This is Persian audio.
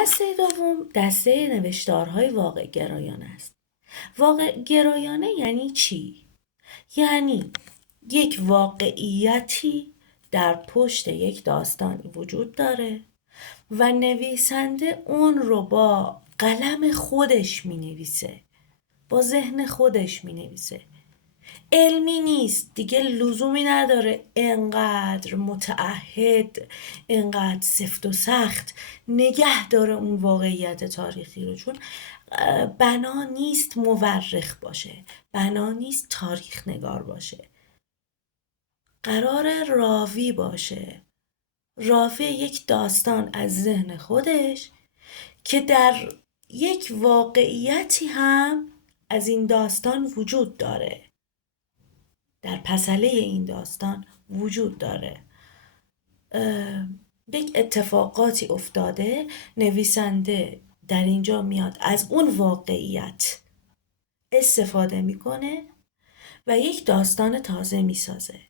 دسته دوم دسته نوشتارهای واقع گرایانه است. واقع گرایانه یعنی چی؟ یعنی یک واقعیتی در پشت یک داستانی وجود داره و نویسنده اون رو با قلم خودش می نویسه، با ذهن خودش می نویسه. علمی نیست دیگه، لزومی نداره انقدر متعهد، انقدر سفت و سخت نگه داره اون واقعیت تاریخی رو، چون بنا نیست مورخ باشه، بنا نیست تاریخ نگار باشه، قرار راوی باشه، راوی یک داستان از ذهن خودش که در یک واقعیتی هم از این داستان وجود داره، در پسله این داستان وجود داره. یک اتفاقاتی افتاده، نویسنده در اینجا میاد از اون واقعیت استفاده میکنه و یک داستان تازه میسازه.